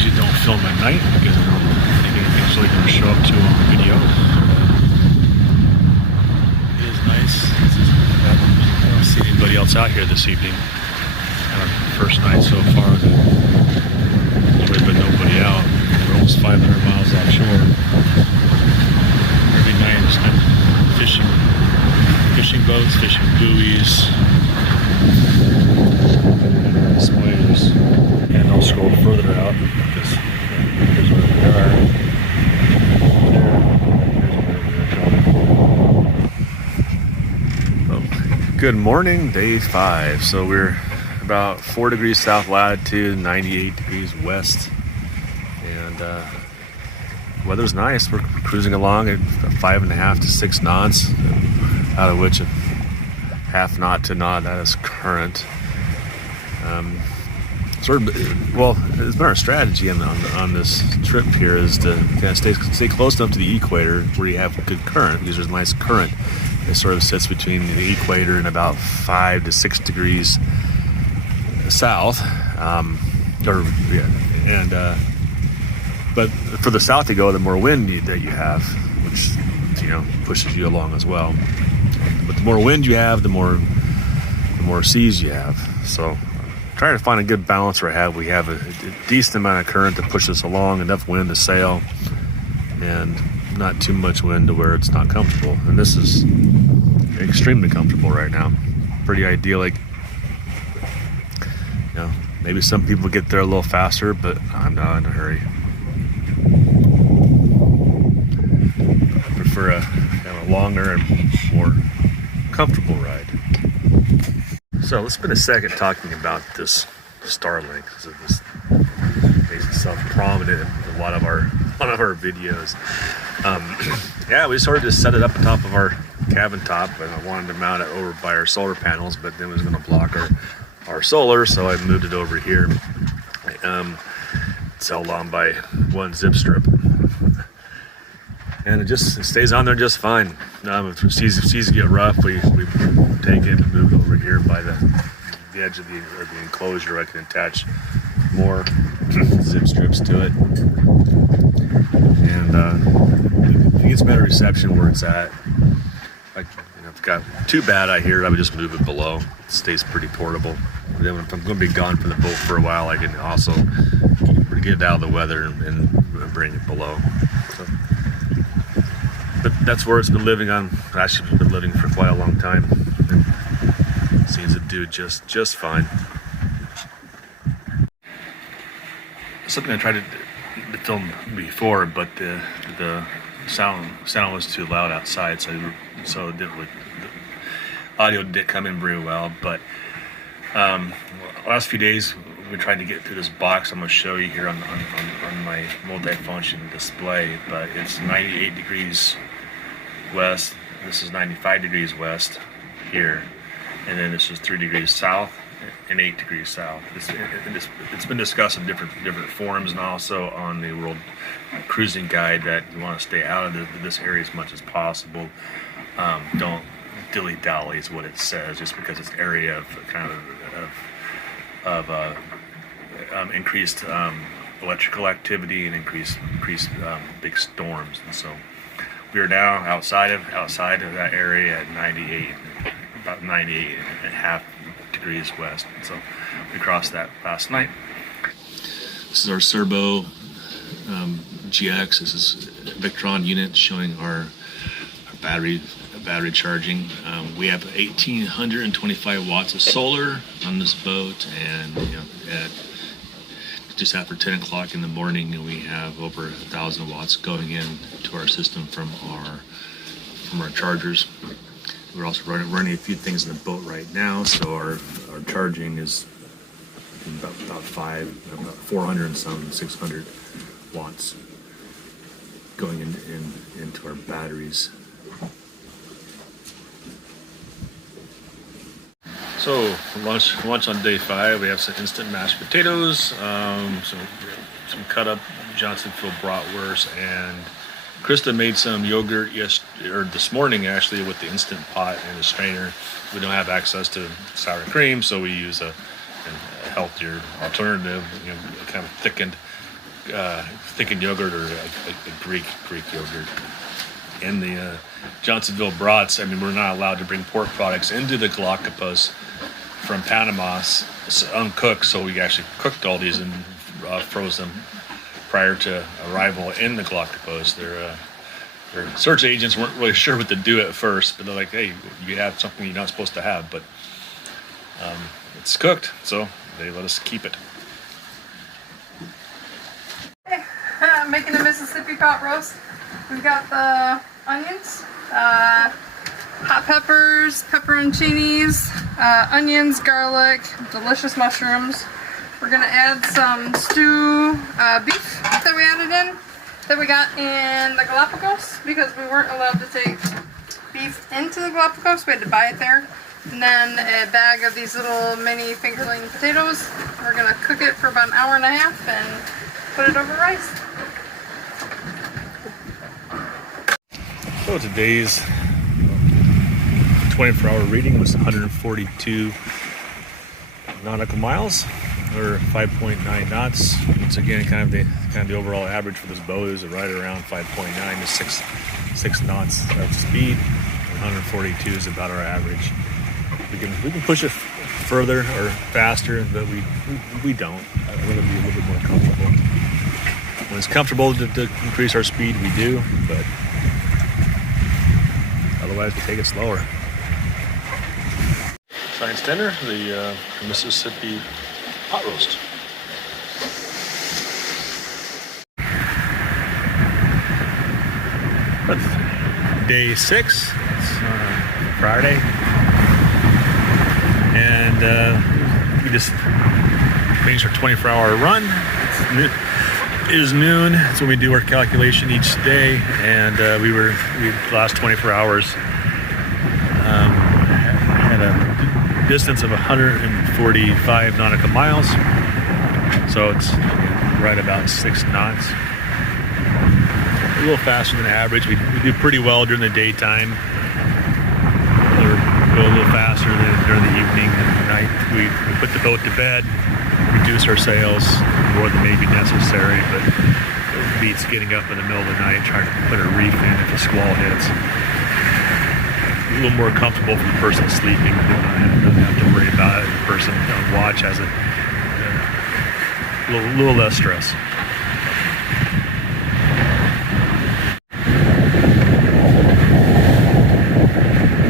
usually don't film at night because I don't think anything's really going to show up to on video. It is nice. I don't see anybody else out here this evening. First night so far that there's really been nobody out. We're almost 500 miles offshore. Every night just kind of fishing boats, fishing buoys, displays. And I'll scroll further out because here's where we are. Well, good morning, day 5. So we're about 4 degrees south latitude, 98 degrees west, and weather's nice. We're cruising along at 5.5 to 6 knots, out of which a half knot to knot that is current. Well, it's been our strategy on this trip here is to kind of stay close enough to the equator where you have good current, because there's a nice current that sort of sits between the equator and about 5 to 6 degrees south, but for the south you go, the more wind that you have, which pushes you along as well. But the more wind you have, the more seas you have. So trying to find a good balance where we have a decent amount of current to push us along, enough wind to sail, and not too much wind to where it's not comfortable. And this is extremely comfortable right now. Pretty idyllic. Maybe some people get there a little faster, but I'm not in a hurry. I prefer a longer and more comfortable ride. So let's spend a second talking about this Starlink, because this makes itself prominent in a lot of our videos. We sort of just set it up on top of our cabin top, and I wanted to mount it over by our solar panels, but then it was going to block our solar, so I moved it over here. It's held on by one zip strip, and it stays on there just fine. If seas get rough, we take it and move it over here by the edge of the enclosure. I can attach more zip strips to it, and it gets better reception where it's at. If it got too bad out here, I would just move it below. It stays pretty portable. And then if I'm going to be gone from the boat for a while, I can also get it out of the weather and bring it below. So, but that's where it's been living on. Actually, it's been living for quite a long time. It seems to do just fine. Something I tried to film before, but the sound was too loud outside, so it didn't really, the audio didn't come in very well. But last few days we've been trying to get through this box. I'm going to show you here on my multifunction display, but it's 98 degrees west. This is 95 degrees west here, and then this is 3 degrees south and 8 degrees south. It's been discussed in different forums, and also on the World Cruising Guide, that you want to stay out of this area as much as possible. Don't dilly-dally is what it says, just because it's area of kind of increased electrical activity and increased big storms. And so we are now outside of that area at about 98 and a half degrees west. So we crossed that last night. This is our Serbo GX. This is a Victron unit showing our battery charging. We have 1,825 watts of solar on this boat, and at just after 10 o'clock in the morning, we have over 1,000 watts going in to our system from our chargers. We're also running a few things in the boat right now, so our charging is about 400 and some 600 watts going into our batteries. So lunch on day 5, we have some instant mashed potatoes, some cut up Johnsonville bratwurst, and Krista made some yogurt this morning, actually, with the Instant Pot and the strainer. We don't have access to sour cream, so we use a healthier alternative, kind of thickened thickened yogurt or a Greek yogurt. And the Johnsonville brats, I mean, we're not allowed to bring pork products into the Galapagos from Panama uncooked, so we actually cooked all these and froze them prior to arrival in the Galapagos. Their search agents weren't really sure what to do at first, but they're like, hey, you have something you're not supposed to have, but it's cooked, so they let us keep it. Hey, I'm making a Mississippi pot roast. We've got the onions, hot peppers, pepperoncinis, onions, garlic, delicious mushrooms. We're gonna add some stew beef that we added in, that we got in the Galapagos, because we weren't allowed to take beef into the Galapagos, we had to buy it there. And then a bag of these little mini fingerling potatoes. We're gonna cook it for about an hour and a half and put it over rice. So today's 24-hour reading was 142 nautical miles, or 5.9 knots. Once again, kind of the overall average for this boat is right around 5.9 to 6 knots of speed. 142 is about our average. We can push it further or faster, but we don't. I'd rather be a little bit more comfortable. When it's comfortable to increase our speed, we do, but otherwise we take it slower. Science dinner, the Mississippi pot roast. That's day 6. It's Friday, and we just finished our 24-hour run. It is noon. That's when we do our calculation each day, and we last 24 hours had a distance of 145 nautical miles, so it's right about 6 knots. A little faster than average. We do pretty well during the daytime. Go a little faster than during the evening and night. We put the boat to bed, reduce our sails more than may be necessary, but it beats getting up in the middle of the night trying to put a reef in if a squall hits. A little more comfortable for the person sleeping. Doesn't have to worry about it. The person on watch has a little less stress.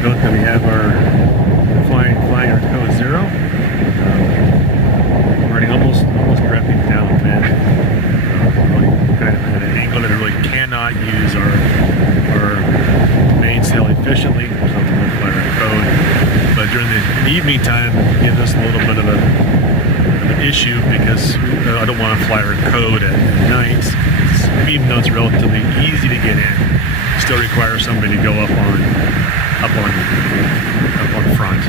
Note that we have our flying our code 0. Running almost directly downwind. Really kind of at an angle that it really cannot use our mainsail efficiently. There's nothing to fly our code. But during the evening time, it gives us a little bit of an issue, because I don't want to fly our code at night. Even though it's relatively easy to get in, still requires somebody to go up on front.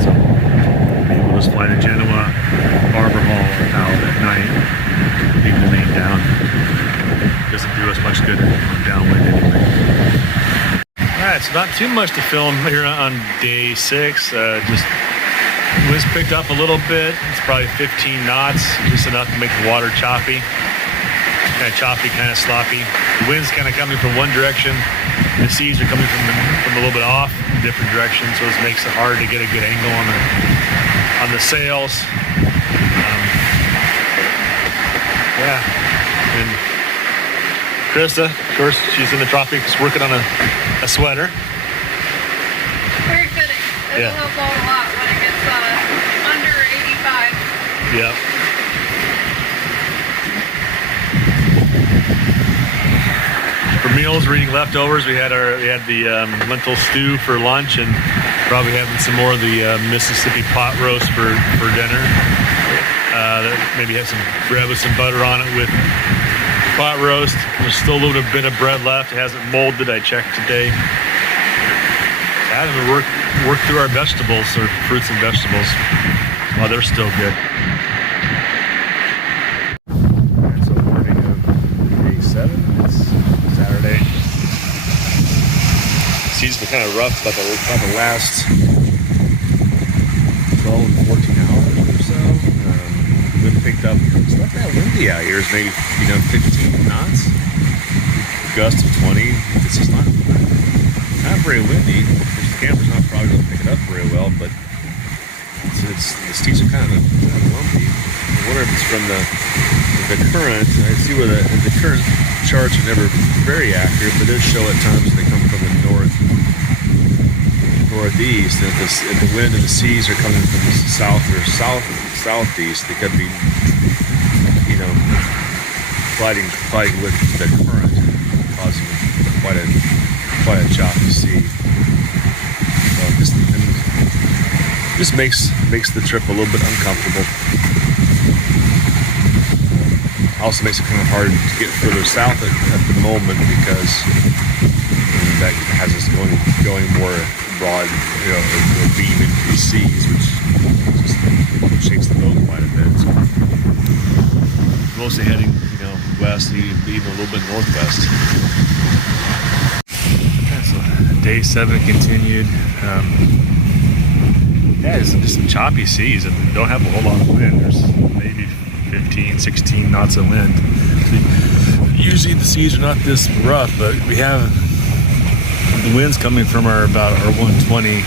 So we'll just fly to Genoa, Barber Hall out at night, leave the main down. Doesn't do us much good downwind anyway. Alright, so not too much to film here on day 6. Just winds picked up a little bit. It's probably 15 knots, just enough to make the water choppy. Kind of choppy, kind of sloppy. The wind's kind of coming from one direction. The seas are coming from a little bit off, different directions, so it makes it hard to get a good angle on the sails. Yeah, and Krista, of course, she's in the tropics working on a sweater. Very fitting. It'll help out a lot when it gets under 85. Yeah. For meals, we're eating leftovers. We had the lentil stew for lunch, and probably having some more of the Mississippi pot roast for dinner. Maybe have some bread with some butter on it with pot roast. There's still a little bit of bread left. It hasn't molded. I checked today. Having to work through our vegetables, or fruits and vegetables, while they're still good. So morning of day 7. It's Saturday. Season's been kind of rough about the last 12 and 14 hours or so. Wind picked picked up. It's not that windy out here. It's maybe 15 knots, gust of 20. It's just not very windy. The camera's not probably going to pick it up very well, but the seas are kind of lumpy. I wonder if it's from the current. I see where the current charts are never very accurate, but they show at times they come from the northeast. And if the wind and the seas are coming from the south or southeast, they could be, fighting with the current, causing quite a choppy sea. So this makes the trip a little bit uncomfortable. Also makes it kind of hard to get further south at the moment because that has us going more broad, a beam into the seas, which just shakes the boat quite a bit. So mostly heading, west, even a little bit northwest. So day 7 continued. It's just some choppy seas and don't have a whole lot of wind. There's maybe 15, 16 knots of wind. Usually the seas are not this rough, but we have the winds coming from about our 120.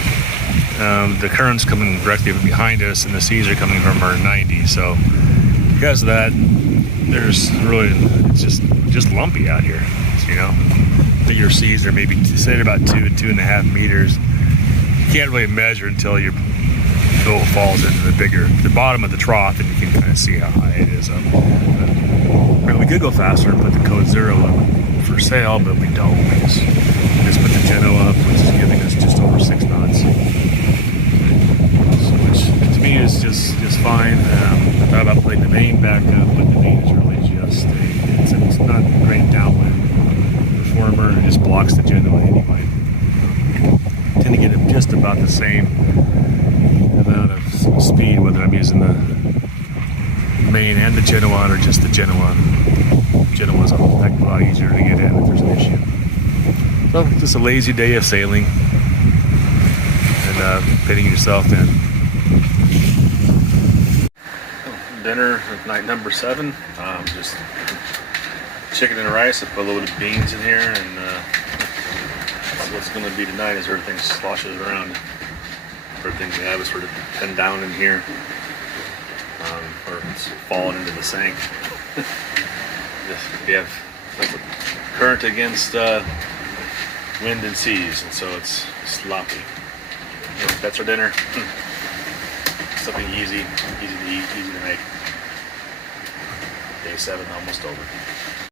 The current's coming directly behind us, and the seas are coming from our 90. So because of that, it's just lumpy out here. Bigger seas are maybe say about 2.5 meters. You can't really measure until your boat falls into the bottom of the trough, and you can kind of see how high it is up. But we could go faster and put the code 0 up for sail, but we don't. We just put the Geno up, which is giving us just over 6 knots, which to me is just fine. I thought about putting the main back up, but the main is really it's not great downwind reformer. It just blocks the Geno anyway. I tend to get it just about the same amount of speed, whether I'm using the main and the Genoa or just the Genoa. Genoa's a heck of a lot easier to get in if there's an issue. So just a lazy day of sailing and pitting yourself in. Dinner night number 7. Just chicken and rice. I put a load of beans in here, and that's what's going to be tonight as everything sloshes around. Everything we have is sort of pinned down in here, or it's falling into the sink. We have current against wind and seas, and so it's sloppy. That's our dinner. Something easy to eat, easy to make. Day 7 almost over.